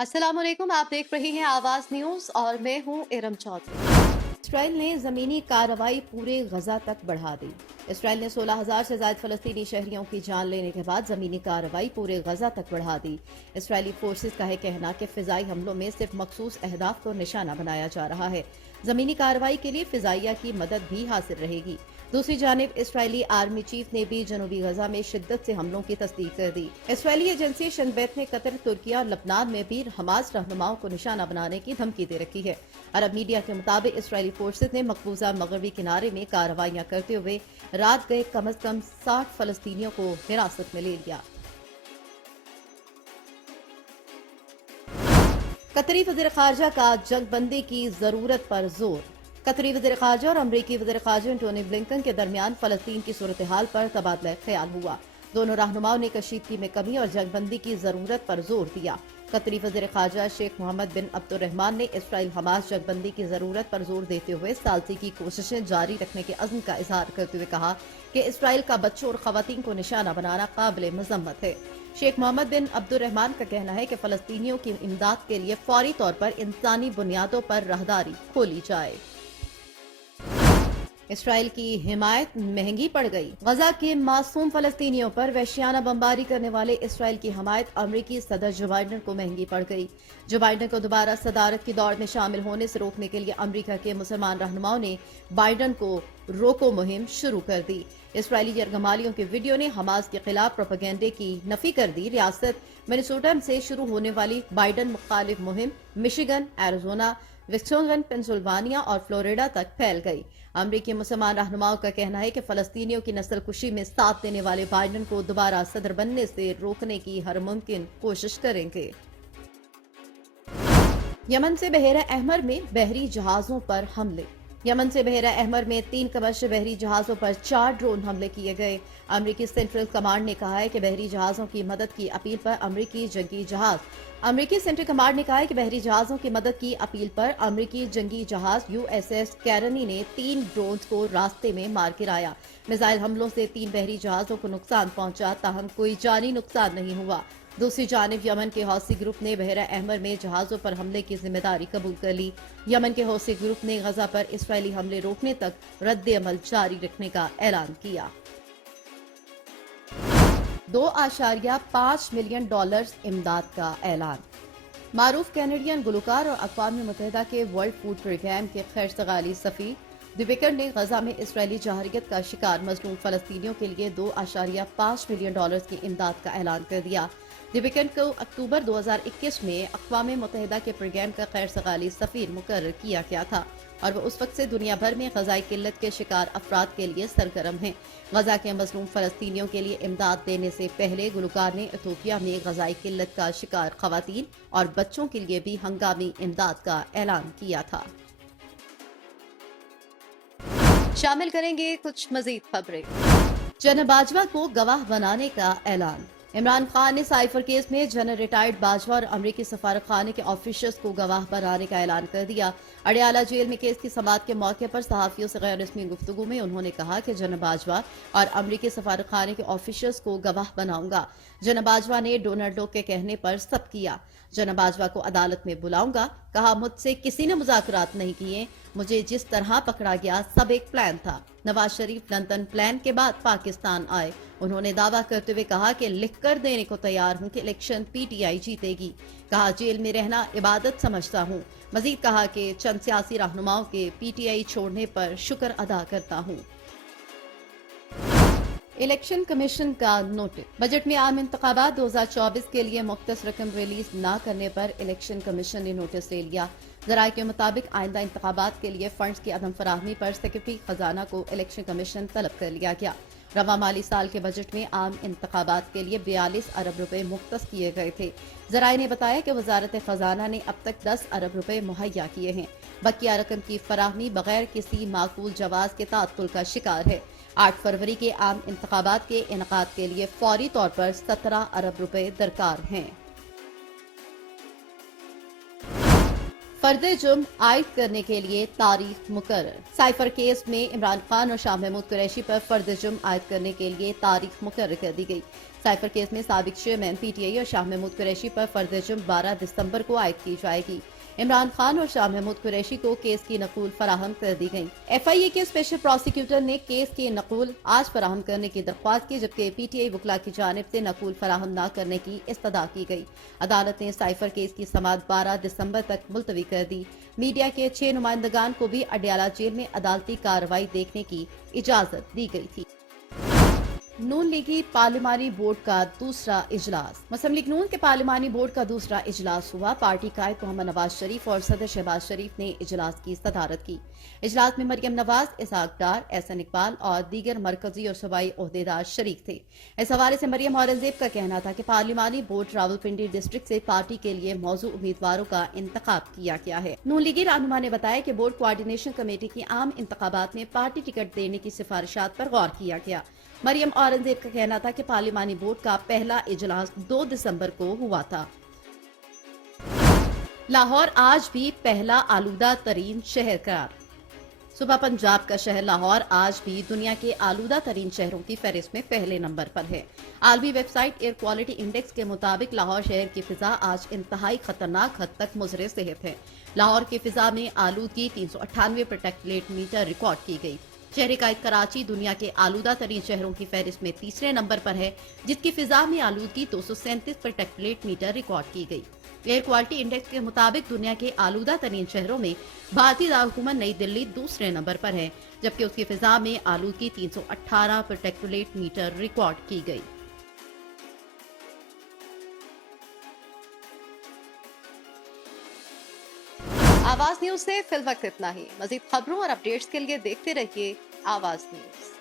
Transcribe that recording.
अस्सलाम वालेकुम। आप देख रहे हैं आवाज न्यूज और मैं हूं इरम चौधरी। इसराइल ने जमीनी कार्रवाई पूरे गजा तक बढ़ा दी। इसराइल ने 16,000 से ज्यादा फलस्तीनी शहरियों की जान लेने के बाद जमीनी कार्रवाई पूरे गजा तक बढ़ा दी। इसराइली फोर्सेस का है कहना कि फिजाई हमलों में सिर्फ मखसूस अहदाफ को निशाना बनाया जा रहा है। जमीनी कार्रवाई के लिए फिजाइया की मदद भी हासिल रहेगी। दूसरी जानिब इसराइली आर्मी चीफ ने भी जनूबी गजा में शिद्दत से हमलों की तस्दीक कर दी। इसराइली एजेंसी शनबैत ने कतर, तुर्की और लबनान में भी हमास रहनुमाओं को निशाना बनाने की धमकी दे रखी है। अरब मीडिया के मुताबिक इसराइली फोर्सेज ने मकबूजा मगरबी किनारे में कार्रवाइयां करते हुए रात गए कम अज कम 60 फलस्तीनियों को हिरासत में ले लिया। कतरी वज़ीर ख़ारजा का जंगबंदी की जरूरत पर जोर। कतरी वज़ीर ख़ारजा और अमरीकी वज़ीर ख़ारजा एंटोनी ब्लिंकन के दरमियान फलस्तीन की सूरत हाल पर तबादला ख्याल हुआ। दोनों रहनुमाओं ने कशीदगी में कमी और जंगबंदी की जरूरत पर जोर दिया। कतरी वज़ीर ख़ारजा शेख मोहम्मद बिन अब्दुर्रहमान ने इसराइल हमास जंगबंदी की जरूरत पर जोर देते हुए सालसी की कोशिशें जारी रखने के अज़्म का इजहार करते हुए कहा कि इसराइल का बच्चों और खवातीन को निशाना बनाना काबिल मजम्मत है। शेख मोहम्मद बिन अब्दुर्रहमान का कहना है कि फलस्तीनियों की इमदाद के लिए फौरी तौर पर इंसानी बुनियादों पर राहदारी खोली जाए। इसराइल की हिमायत महंगी पड़ गई। गजा के मासूम फलस्तीनियों पर वहशियाना बमबारी करने वाले इसराइल की हिमायत अमरीकी सदर जो बाइडन को महंगी पड़ गई। जो बाइडन को दोबारा सदारत की दौड़ में शामिल होने से रोकने के लिए अमरीका के मुसलमान रहनुमाओं ने बाइडन को रोको मुहिम शुरू कर दी। इसराइली यरगमालियों के वीडियो ने हमास के खिलाफ प्रोपेगेंडे की नफी कर दी। रियासत मिनेसोटा से शुरू होने वाली बाइडन मुखालिफ मुहिम मिशिगन, एरिजोना, विस्कॉन्सिन, पेंसिल्वानिया और फ्लोरिडा तक फैल गई। अमरीकी मुसलमान रहनुमाओं का कहना है कि फलस्तीनियों की नस्ल कुशी में साथ देने वाले बाइडन को दोबारा सदर बनने से रोकने की हर मुमकिन कोशिश करेंगे। यमन से बहेरा अहमर में बहरी जहाजों पर हमले। यमन से बहेरा अहमर में 3 कमर्शियल बहरी जहाजों पर 4 ड्रोन हमले किए गए। अमरीकी सेंट्रल कमांड ने कहा है कि बहरी जहाजों की मदद की अपील पर अमरीकी जंगी जहाज USS कैरनी ने 3 ड्रोन्स को रास्ते में मार गिराया। मिसाइल हमलों से 3 बहरी जहाजों को नुकसान पहुंचा, ताहम कोई जानी नुकसान नहीं हुआ। दूसरी जानिब यमन के हौसी ग्रुप ने बहरा अहमर में जहाजों पर हमले की जिम्मेदारी कबूल कर ली। यमन के हौसी ग्रुप ने गजा पर इसराइली हमले रोकने तक रद्द अमल जारी रखने का ऐलान किया। $2.5 मिलियन इमदाद का ऐलान। मारूफ कैनेडियन गुलकार और अक़वाम मुत्तहिदा के वर्ल्ड फूड प्रोग्राम के खैर सफ़ीर दिवेकर ने गजा में इसराइली जहारियत का शिकार मजलूम फलस्तीनियों के लिए $2.5 मिलियन की इमदाद का ऐलान कर दिया। दिवेकर को अक्टूबर 2021 में अक़वाम मुत्तहिदा के प्रोग्राम का खैर सफ़ीर मुकर्रर किया गया था और वो उस वक्त से दुनिया भर में ग़ज़ाई किल्लत के शिकार अफराद के लिए सरगर्म हैं। गजा के मजलूम फलस्तीनियों के लिए इमदाद देने से पहले गुलकार ने इथियोपिया में ग़ज़ाई किल्लत का शिकार ख़वातीन और बच्चों के लिए भी हंगामी इमदाद का ऐलान किया था। शामिल करेंगे कुछ मजीद खबरें। जनरल बाजवा को गवाह बनाने का ऐलान। इमरान खान ने साइफर केस में जनरल रिटायर्ड बाजवा और अमरीकी सफारत खाने के ऑफिसर्स को गवाह बनाने का ऐलान कर दिया। अडियाला जेल में केस की समाअत के मौके पर सहाफियों से गैर रस्मी गुफ्तगू में उन्होंने कहा कि जनरल बाजवा और अमरीकी सफारत खाने के ऑफिसर्स को गवाह बनाऊंगा। जनरल बाजवा ने डोनाल्डो के कहने पर सब किया। जनरल बाजवा को अदालत में बुलाऊंगा, कहा मुझसे किसी ने मुज़ाकरात नहीं किए, मुझे जिस तरह पकड़ा गया सब एक प्लान था। नवाज शरीफ लंदन प्लान के बाद पाकिस्तान आए। उन्होंने दावा करते हुए कहा कि लिख कर देने को तैयार हूं कि इलेक्शन PTI जीतेगी। कहा जेल में रहना इबादत समझता हूं। मजीद कहा कि चंद सियासी रहनुमाओं के PTI छोड़ने पर शुक्र अदा करता हूं। इलेक्शन कमीशन का नोटिस। बजट में आम इंतखाबात 2024 के लिए मुख्तस रकम रिलीज न करने पर इलेक्शन कमीशन ने नोटिस ले लिया। ज़राए के मुताबिक आइंदा इंतखाबात के लिए फंड्स की अदम फराहमी पर सेक्रेटरी खजाना को इलेक्शन कमीशन तलब कर लिया गया। रवा माली साल के बजट में आम इंतखाबात के लिए 42 अरब रुपए मुख्तस किए गए थे। ज़राए ने बताया कि वजारत खजाना ने अब तक 10 अरब रुपए मुहैया किए हैं। बकिया रकम की फराहमी बगैर किसी माकूल जवाज के तात्तुल का शिकार है। 8 फरवरी के आम इंतखाबात के इनकाद के लिए फौरी तौर पर 17 अरब रुपए दरकार हैं। फर्द जुर्म आयद करने के लिए तारीख मुकर्रर। साइफर केस में इमरान खान और शाह महमूद कुरैशी पर फर्द जुर्म आयद करने के लिए तारीख मुकर्रर कर दी गई। साइफर केस में साबिक चेयरमैन पीटीआई और शाह महमूद कुरैशी पर फर्द जुर्म 12 दिसंबर को आयद की जाएगी। इमरान खान और शाह महमूद कुरैशी को केस की नकूल फराहम कर दी गई। एफआईए के स्पेशल प्रोसिक्यूटर ने केस की नकूल आज फराहम करने की दरख्वास्त की, जबकि पीटीआई वकला की जानिब से नकूल फराहम न करने की इस्तदा की गई। अदालत ने साइफर केस की समाअत 12 दिसंबर तक मुलतवी कर दी। मीडिया के 6 नुमाइंदगान को भी अडयाला जेल में अदालती कार्रवाई देखने की इजाजत दी गई थी। नून लीगी पार्लिमानी बोर्ड का दूसरा इजलास। मुस्लिम लीग नून के पार्लिमानी बोर्ड का दूसरा इजलास हुआ। पार्टी कायद मोहम्मद नवाज शरीफ और सदर शहबाज शरीफ ने इजलास की सदारत की। इजलास में मरियम नवाज, इसहाक डार, एहसन इकबाल और दीगर मरकजी और सूबाई ओहदेदार शरीक थे। इस हवाले से मरियम औरंगजेब का कहना था कि पार्लिमानी बोर्ड रावलपिंडी डिस्ट्रिक्ट से पार्टी के लिए मौजू उम्मीदवारों का इंतखाब किया गया है। नून लीगी रहनुमा ने बताया कि बोर्ड कोऑर्डिनेशन कमेटी की आम इंतखाबात में पार्टी टिकट देने की सिफारिशात पर गौर किया गया। मरियम औरंगजेब का कहना था कि पार्लिमानी बोर्ड का पहला इजलास 2 दिसंबर को हुआ था। लाहौर आज भी पहला आलूदा तरीन शहर करार। सुबह पंजाब का शहर लाहौर आज भी दुनिया के आलूदा तरीन शहरों की फहरिस्त में पहले नंबर पर है। आलमी वेबसाइट एयर क्वालिटी इंडेक्स के मुताबिक लाहौर शहर की फिजा आज इंतहाई खतरनाक हद तक मुज़र सेहत है। लाहौर की फिजा में आलूदगी 398 प्रोटेक्टेड मीटर रिकॉर्ड की गई। शहर कायद कराची दुनिया के आलूदा तरीन शहरों की फहरिस्त में तीसरे नंबर पर है, जिसकी फिजा में आलूदगी 237 प्रोटेक्टेड मीटर रिकॉर्ड की गई। एयर क्वालिटी इंडेक्स के मुताबिक दुनिया के आलूदा तरीन शहरों में भारतीय दारकूमत नई दिल्ली दूसरे नंबर पर है, जबकि उसकी फिजा में आलूदगी 318 प्रोटेक्टेड मीटर रिकॉर्ड की गई। आवाज न्यूज से फिल वक्त इतना ही। मजीद खबरों और अपडेट्स के लिए देखते रहिए आवाज न्यूज।